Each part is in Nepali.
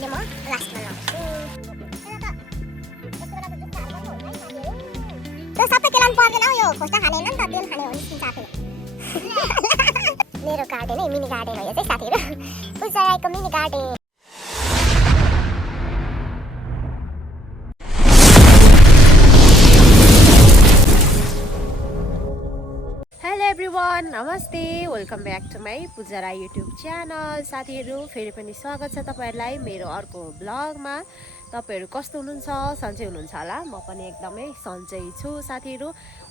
अहिले म लास्टमा लगाउँछु त्यो सबै केलाउनु पर्दैन हौ यो खोस्टा खाने होइन नि त तेल खाने हो निस्किन्छ आफैले मेरो गार्डन है मिनी गार्डन हो यो चाहिँ साथीहरु पूजा राईको मिनी गार्डन हेलो एभ्रिवान नमस्ते welcome back to my Puja Rai YouTube channel साथीहरु फेरि पनि स्वागत छ तपाईहरुलाई मेरो अर्को ब्लगमा तपाईहरु कस्तो हुनुहुन्छ सन्चै हुनुहुन्छ होला म पनि एकदमै सन्चै छु साथीहरु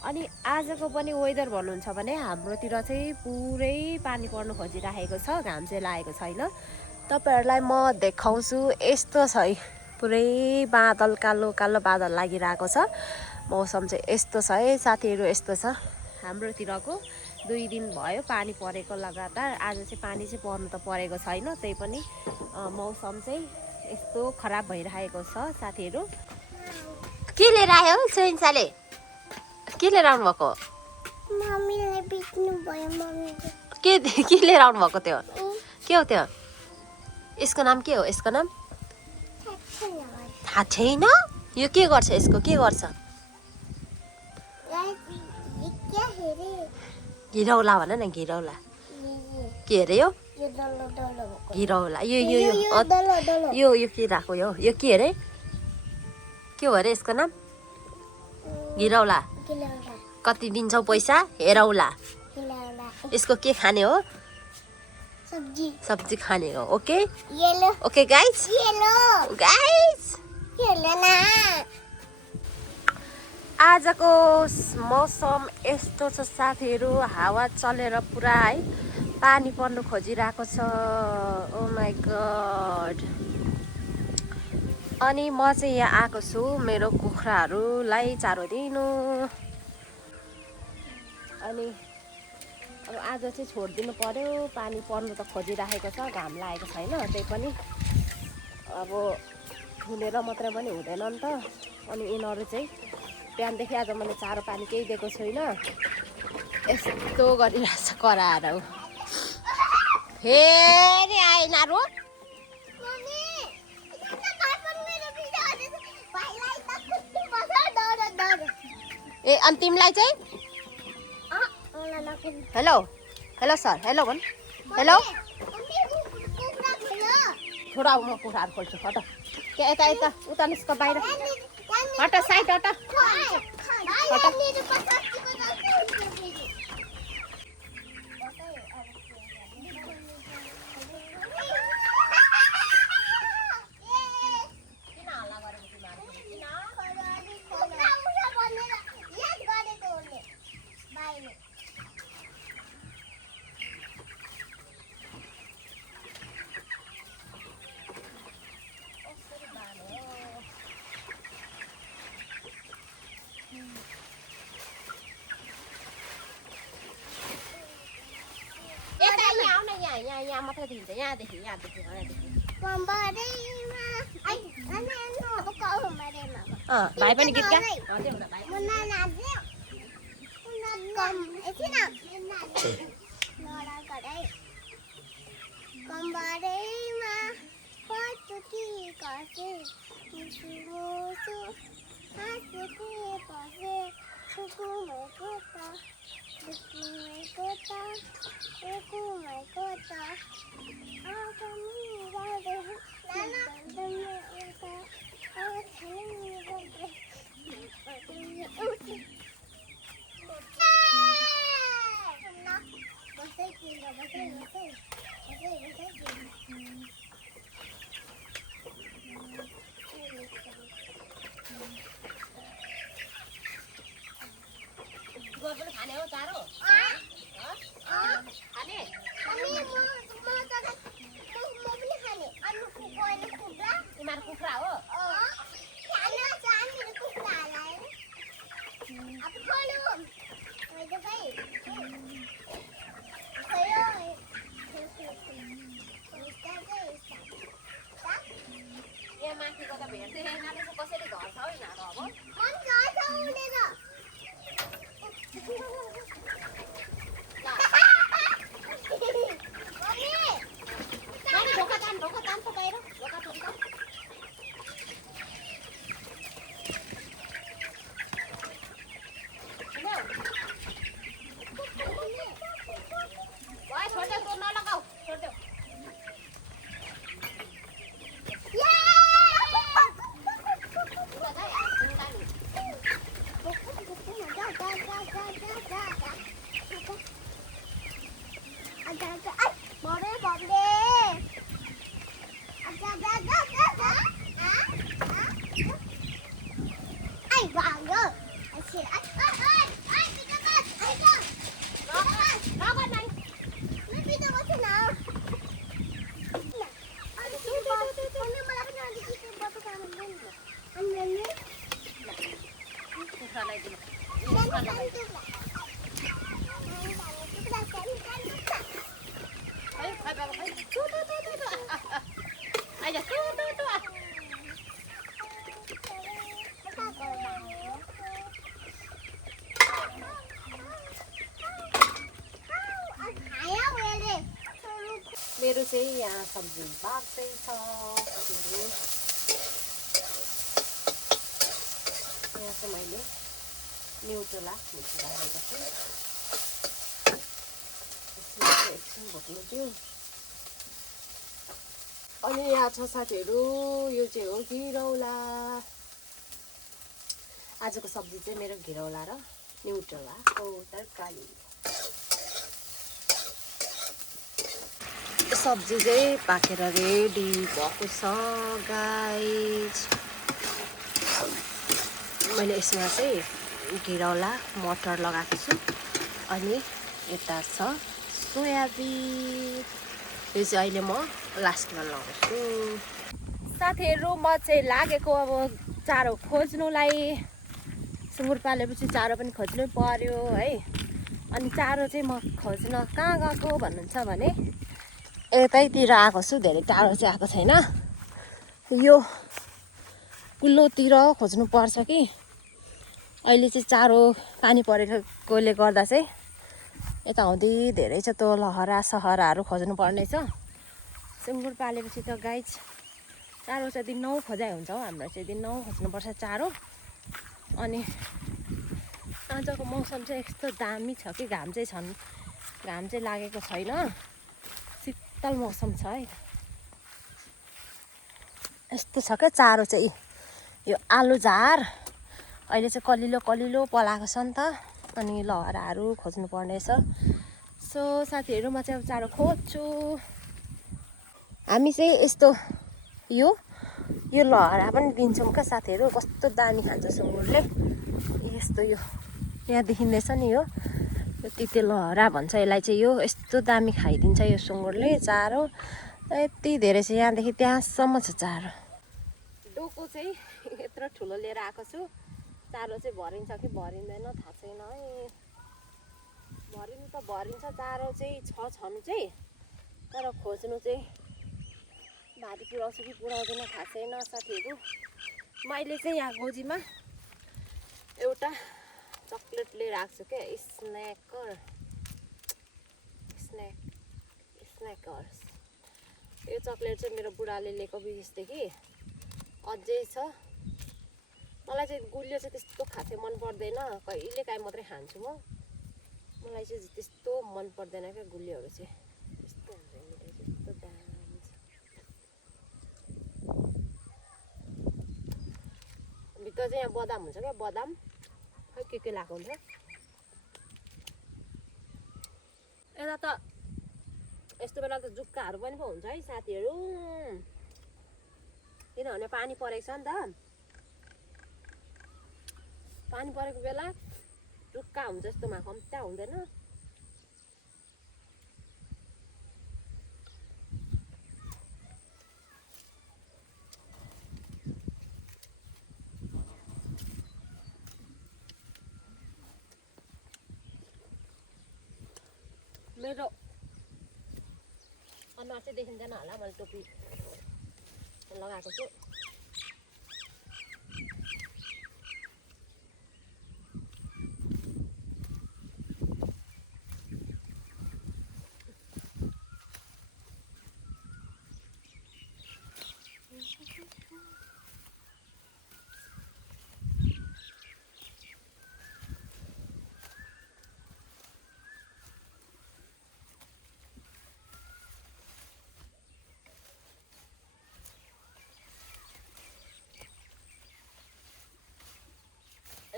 अनि आजको पनि वेदर भन्नुहुन्छ भने हाम्रोतिर चाहिँ पुरै पानी पर्न खोजिरहेको छ घाम चाहिँ लागेको छैन तपाईहरुलाई म देखाउँछु यस्तो छ है पुरै बादल कालो कालो बादल लागिरहेको छ मौसम चाहिँ यस्तो छ है साथीहरु यस्तो छ हाम्रोतिरको 2 दिन भयो पानी परेको लगातार आज चाहिँ पानी चाहिँ पर्नु त परेको छैन त्यही पनि मौसम चाहिँ यस्तो खराब भइरहेको छ साथीहरु के लिएर आयो सोइन्साले के लिएर आउनु भएको मम्मीले बिच्नु भयो मम्मीले के लिएर आउनु भएको त्यो के हो त्यो यसको नाम के हो यसको नाम थाहा छैन यो के गर्छ यसको के गर्छ घिरौला भन न घिरौला के अरे यो घिरौला यो के राखो यो के अरे के हो अरे यसको नाम घिरौला कति दिन्छौ पैसा हेरौला यसको के खाने हो सब्जी खाने हो ओके ओके गाइस आजको मौसम यस्तो छ साथीहरु हावा चलेर पुरा है पानी पर्नु खोजिरहेको छ ओ माय गॉड अनि म चाहिँ यहाँ आएको छु मेरो कुखुराहरूलाई चारो दिनु अनि अब आज चाहिँ छोडिदिनु पर्यो पानी पर्नु त खोजिरहेको छ घाम लागेको छैन त्यही पनि अब धुनेर मात्रै पनि हुँदैन नि त अनि यिनीहरू चाहिँ बिहानदेखि आज मैले चारो पानी केही दिएको छुइनँ यस्तो गरिरहेछ कराएर फेरि आएन रो ए अनि तिमीलाई चाहिँ हेलो हेलो सर हेलो भन् हेलो छोडा म कुखुराहरू खोल्छु हट के यता यता उता निस्क बाहिर हट साइड हट यहाँ मात्रै देखिन्छ यहाँदेखि भाइ पनि गीत गा खाने हो चारो खाने तिमीहरू कुखुरा हो यहाँ माथिको त भेट्दै यिनीहरूले कसरी घर छ हौ यिनीहरू अब ढोका तान बाहिर ढोका मेरो चाहिँ यहाँ सब्जी पाक्दैछ। यहाँ चाहिँ मैले न्युट्रेला राखेको छु। यसमा चाहिँ एकछिन भोक्नु दिउँ। अनि यहाँ छ साथीहरू, यो चाहिँ हो घिरौला। आजको सब्जी चाहिँ मेरो घिरौला र न्युट्रेलाको तरकारी। सब्जी चाहिँ पाकेर रेडी भएको छ गाइज। मैले यसमा चाहिँ घिरौला मटर लगाएको छु। अनि यता छ सोयाबिन। यो चाहिँ अहिले म लास्टमा लगाउँछु। साथीहरू, म चाहिँ लागेको अब चारो खोज्नुलाई। सुँगुर पालेपछि चारो पनि खोज्नै पर्यो है। अनि चारो चाहिँ म खोज्न कहाँ गएको भन्नुहुन्छ भने यतैतिर आएको छु। धेरै टाढो चाहिँ आएको छैन। यो कुल्लोतिर खोज्नु पर्छ कि अहिले चाहिँ चारो पानी परेकोले गर्दा चाहिँ यता हुँदै धेरै छ। त्यो लहरा सहराहरू खोज्नु पर्ने छ। सुँगुर पालेपछि त गाइज चारो चाहिँ दिनौ खोजाइ हुन्छ हो। हाम्रो चाहिँ दिनौ खोज्नुपर्छ चारो। अनि आजको मौसम चाहिँ यस्तो दामी छ कि घाम चाहिँ लागेको छैन। शीतल मौसम छ है। यस्तो छ क्या चारो चाहिँ। यो आलु झार अहिले चाहिँ कलिलो कलिलो पलाएको छ नि त। अनि लहराहरू खोज्नु पर्नेछ। सो साथीहरू, म चाहिँ अब चारो खोज्छु। हामी चाहिँ यस्तो यो लहरा पनि दिन्छौँ क्या साथीहरू। कस्तो दामी खान्छ सुँगुरले। यस्तो यो यहाँ देखिँदैछ नि, यो तिते लहरा भन्छ यसलाई चाहिँ। यो यस्तो दामी खाइदिन्छ यो सुँगुरले चारो। यति धेरै छ, यहाँदेखि त्यहाँसम्म छ चारो। डोको चाहिँ यत्रो ठुलो लिएर आएको छु। चारो चाहिँ भरिन्छ कि भरिँदैन थाहा छैन है। भरिनु त भरिन्छ चारो चाहिँ छ छनु चाहिँ। तर खोज्नु चाहिँ भारी पुऱ्याउँछु कि पुऱ्याउँदैन थाहा छैन साथीहरू। मैले चाहिँ यहाँ गोजीमा एउटा चक्लेट लिएर आएको छु क्या। स्न्याकर्स। यो चक्लेट चाहिँ मेरो बुढाले लिएको विदेशदेखि अझै छ। मलाई चाहिँ गुलियो चाहिँ त्यस्तो खासै मन पर्दैन। कहिले काहीँ मात्रै खान्छु म। मलाई चाहिँ त्यस्तो मन पर्दैन क्या गुलियोहरू चाहिँ। यस्तो हुन्छ मिठाई चाहिँ, यस्तो दामी छ। भित्र चाहिँ यहाँ बदाम हुन्छ क्या, बदाम खै के लगाएको हुन्छ। यता त यस्तो बेला त जुक्काहरू पनि पो हुन्छ है साथीहरू। किनभने पानी परेको छ नि त। पानी परेको बेला जुक्का हुन्छ। यस्तोमा कम्ता हुँदैन। मेरो अनुहार चाहिँ देखिँदैन होला, मैले टोपी लगाएको छु।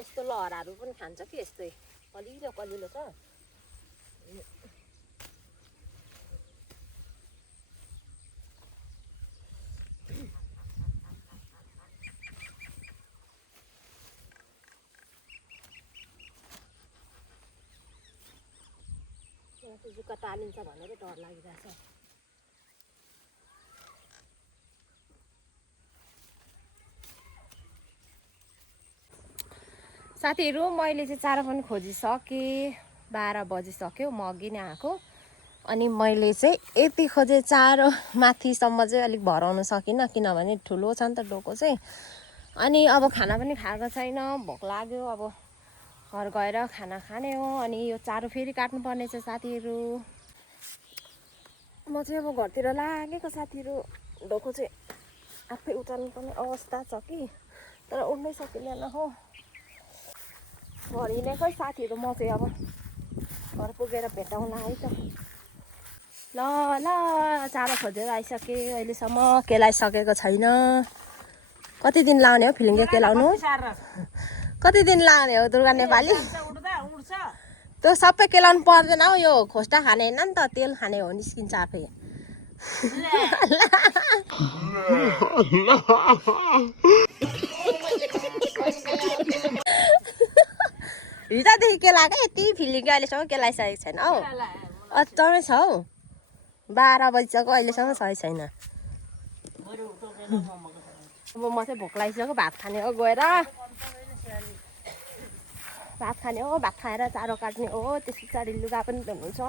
यस्तो लहराहरू पनि खान्छ कि यस्तै कलिलो कलिलो छ। जुका टालिन्छ भनेर डर लागिरहेछ। साथीहरू मैले चाहिँ चारो पनि खोजिसकेँ, 12 बजिसक्यो, म अघि नै आएको। अनि मैले चाहिँ यति खोजेँ चारो, माथिसम्म चाहिँ अलिक भराउन सकिनँ किनभने ठुलो छ नि त डोको चाहिँ। अनि अब खाना पनि खाएको छैन, भोक लाग्यो, अब घर गएर खाना खाने हो। अनि यो चारो फेरि काट्नुपर्ने छ साथीहरू। म चाहिँ अब घरतिर लागेको साथीहरू, डोको चाहिँ आफै उचाल्नु पर्ने अवस्था छ कि, तर उड्नै सकिँदैन हो। घर हिँडेकै साथीहरू, म चाहिँ अब घर पुगेर भेटाउला है त। ल ल चारो खोजेर आइसकेँ, अहिलेसम्म केलाइसकेको छैन। कति दिन लाउने हो फिलिङ्गे केलाउनु? कति दिन लाउने हो दुर्गा नेपाली? त्यो सबै केलाउनु पर्दैन हौ, यो खोस्टा खाने होइन नि त, तेल खाने हो, निस्किन्छ आफै। हिजोदेखि केलाएको यति फिलिङ्गे अहिलेसम्म केलाइसकेको छैन हौ, अचम्मै छ हौ। 12 बजिसक्यो अहिलेसम्म सही छैन। अब म चाहिँ भोक लागिसक्यो, भात खाने हो गएर। भात खाने हो, भात खाएर चारो काट्ने हो। त्यस पछाडि लुगा पनि धुनु छ,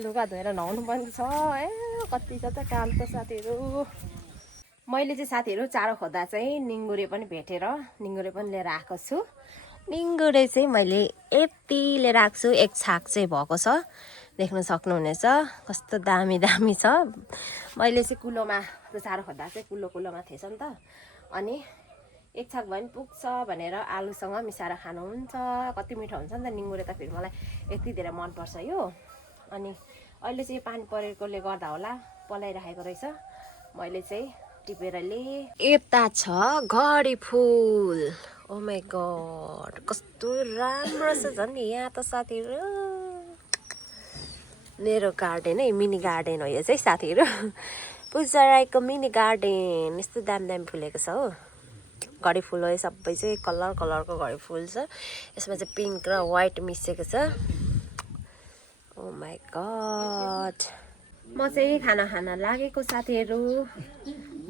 लुगा धोएर नुहाउनु पनि छ। ए कति छ त काम त साथीहरू। मैले चाहिँ साथीहरू चारो खोज्दा चाहिँ निङ्गुरे पनि भेटेर निङ्गुरे पनि लिएर आएको छु। निङ्गुरे चाहिँ मैले यति लिएर आएको छु, एक छाक चाहिँ भएको छ, देख्न सक्नुहुनेछ कस्तो दामी दामी छ। मैले चाहिँ कुलोमा त्यो चारो खोज्दा चाहिँ कुलोमा थिएछ नि त, अनि एक छाक भए पनि पुग्छ भनेर आलुसँग मिसाएर खानुहुन्छ। कति मिठो हुन्छ नि त निङ्गुरे त, फेरि मलाई यति धेरै मनपर्छ यो। अनि अहिले चाहिँ पानी परेकोले गर्दा होला पलाइराखेको रहेछ, मैले चाहिँ टिपेर लिएँ। यता छ घडी फुल, ओ माई गड कस्तो राम्रो छ झन् यहाँ त साथीहरू। मेरो गार्डन है, मिनी गार्डन हो यो चाहिँ साथीहरू, पूजा राईको मिनी गार्डन। यस्तो दामी दामी फुलेको छ हो, घडी फुल हो यो सबै चाहिँ, कलर कलरको घडी फुल छ। यसमा चाहिँ पिङ्क र व्हाइट मिसेको छ। ओ माई गड। म चाहिँ खाना खान लागेको साथीहरू,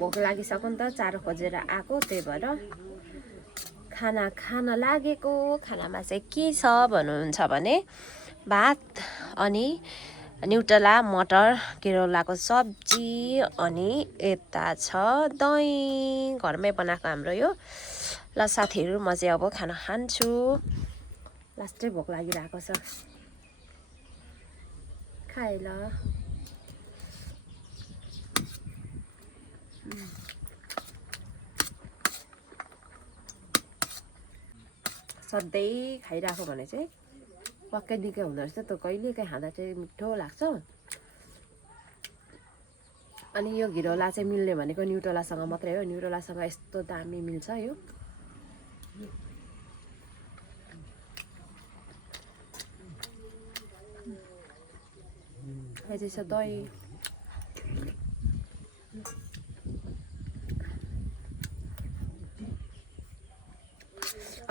भोक लागिसक्यो नि त, चारो खोजेर आएको, त्यही भएर खाना खान लागेको। खानामा चाहिँ के छ भन्नुहुन्छ भने भात, अनि न्युट्रेला, मटर, केरौलाको सब्जी, अनि यता छ दही, घरमै बनाएको हाम्रो यो। ल साथीहरू म चाहिँ अब खाना खान्छु, लास्टै भोक लागिरहेको छ, खाए ल। सधैँ खाइरहेको भने चाहिँ पक्कै निकै हुँदो रहेछ, त्यो कहिलेकाहीँ खाँदा चाहिँ मिठो लाग्छ। अनि यो घिरौला चाहिँ मिल्ने भनेको न्युट्रेलासँग मात्रै हो, न्युट्रेलासँग यस्तो दामी मिल्छ यो। यो चाहिँ दही,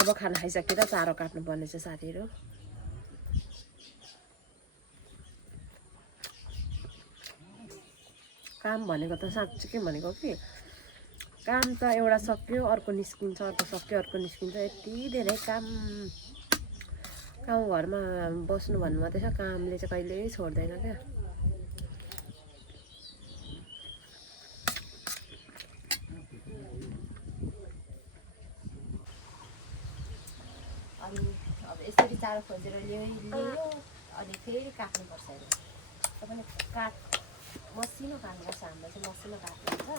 अब खाना खाइसकेर चारो काट्नु पर्ने छ साथीहरू। काम भनेको त साँच्चै भनेको कि, काम त एउटा सक्यो अर्को निस्किन्छ, अर्को सक्यो अर्को निस्किन्छ, यति धेरै काम। गाउँघरमा बस्नु भन्नु मात्रै छ, कामले चाहिँ कहिल्यै छोड्दैन क्या। अनि अब यसरी चारो खोजेर ल्यायो, अनि फेरि काट्नुपर्छ अरे। तपाईँले मसिनो काट्नुपर्छ, हाम्रो चाहिँ मसिनो काट्नुहुन्छ,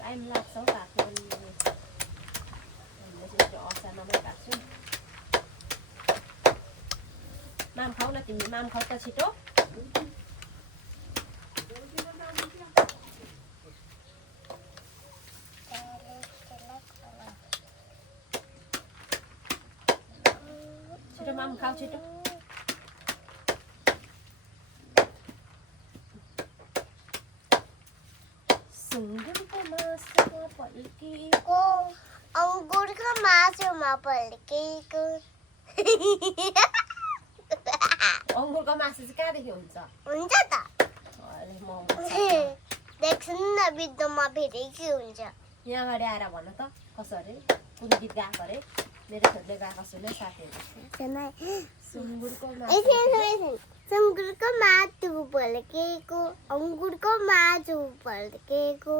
टाइम लाग्छ हौ काट्नु। हामीले चाहिँ असानामै काट्छु। माम खाऊ न, तिमी माम खाऊ त छिटो। छिटो माम खाऊ छिटो। सुँगुरको मासुमा पल्केको, अङ्गुरको मासुमा पल्केको, अङ्गुरको मासु चाहिँ कहाँदेखि हुन्छ? हुन्छ त अरे मोमो छ। देख्छु न भिडियोमा फेरि के हुन्छ। यहाँ अगाडि आएर भन त कसरी कुन गीत गाएको अरे मेरो छोरीले गाएको सुने साथीहरू। सुँगुरको मासु सुँगुरको मासु पल्केको अङ्गुरको मासु पल्केको।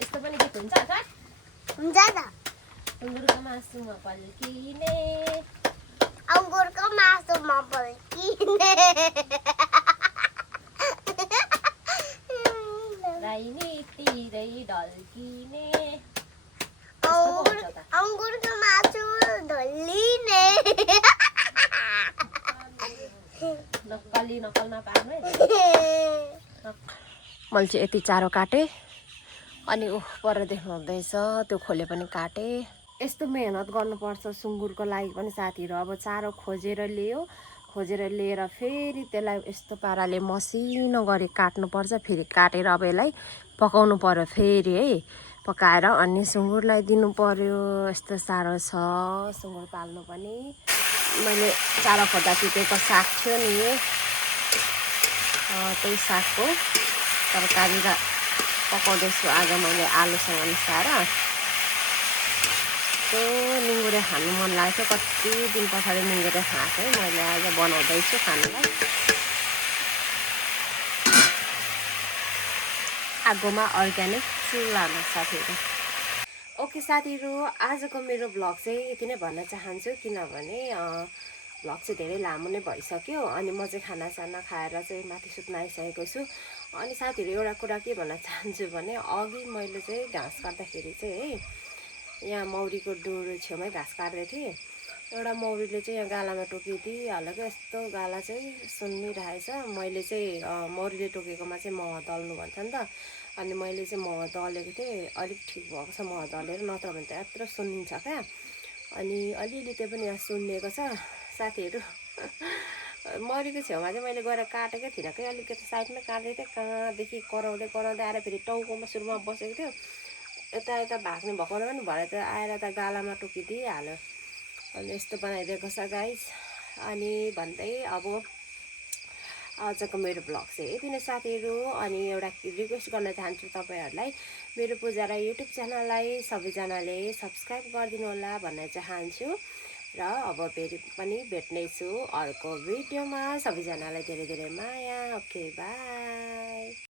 यस्तो पनि गीत हुन्छ त? हुन्छ त सुँगुरको मासुमा पल्किने अङ्गुरको मासुमा पल्किने राइनीतिरै ढल्किने अङ्गुरको मासु ढल्लिने। नक्कली नक्कलमा पार्नु है। मैले चाहिँ यति चारो काटेँ अनि पर देख्नु हुँदैछ त्यो खोले पनि काटेँ। यस्तो मेहनत गर्नुपर्छ सुँगुरको लागि पनि साथीहरू। अब चारो खोजेर लिएर फेरि त्यसलाई यस्तो पाराले मसिनो गरी काट्नुपर्छ। फेरि काटेर अब यसलाई पकाउनु पर्यो फेरि है। पकाएर अनि सुँगुरलाई दिनु पर्यो। यस्तो साह्रो छ सुँगुर पाल्नु पनि। मैले चारो खोज्दा टिपेको साग थियो नि, त्यही सागको तरकारी र पकाउँदैछु आज मैले आलुसँग मिसाएर। त्यो निँगुरे खानु मन लाग्थ्यो, कति दिन पछाडि निँगुरे खाएको है। मैले आज बनाउँदैछु खानुलाई। आगोमा अर्ग्यानिक चुल्हामा साथीहरू। ओके साथीहरू, आजको मेरो भ्लग चाहिँ यति नै भन्न चाहन्छु, किनभने भ्लग चाहिँ धेरै लामो नै भइसक्यो। अनि म चाहिँ खानासाना खाएर चाहिँ माथि सुत्न आइसकेको छु। अनि साथीहरू एउटा कुरा के भन्न चाहन्छु भने अघि मैले चाहिँ घाँस काट्दाखेरि चाहिँ है यहाँ मौरीको डोरो छेउमै घाँस काट्दै थिएँ। एउटा मौरीले चाहिँ यहाँ गालामा टोकिदिइहाल्यो क्या। यस्तो गाला चाहिँ सुन्निरहेछ। मैले चाहिँ मौरीले टोकेकोमा चाहिँ मह दल्नु भन्छ नि त। अनि मैले चाहिँ मह दलेको थिएँ, अलिक ठिक भएको छ मह दलेर, नत्र भने त यत्रो सुन्निन्छ क्या। अनि अलिअलि त्यो पनि यहाँ सुन्निएको छ साथीहरू। मौरीको छेउमा चाहिँ मैले गएर काटेकै थिइनँ कि, अलिकति साइडमै काट्दै थिएँ। कहाँदेखि कराउँदै आएर फेरि टाउकोमा सुरुमा बसेको थियो। यता यता भाग्ने भएकोमा पनि भरे त आएर त गालामा टोकिदिइहाल्यो। अनि यस्तो बनाइदिएको छ गाइस। अनि भन्दै अब आजको मेरो भ्लग चाहिँ यति नै साथीहरू। अनि एउटा रिक्वेस्ट गर्न चाहन्छु तपाईँहरूलाई, मेरो पुजारा युट्युब च्यानललाई सबैजनाले सब्सक्राइब गरिदिनु होला भन्न चाहन्छु। र अब फेरि पनि भेट्नेछु अर्को भिडियोमा। सबैजनालाई धेरै धेरै माया। Okay by.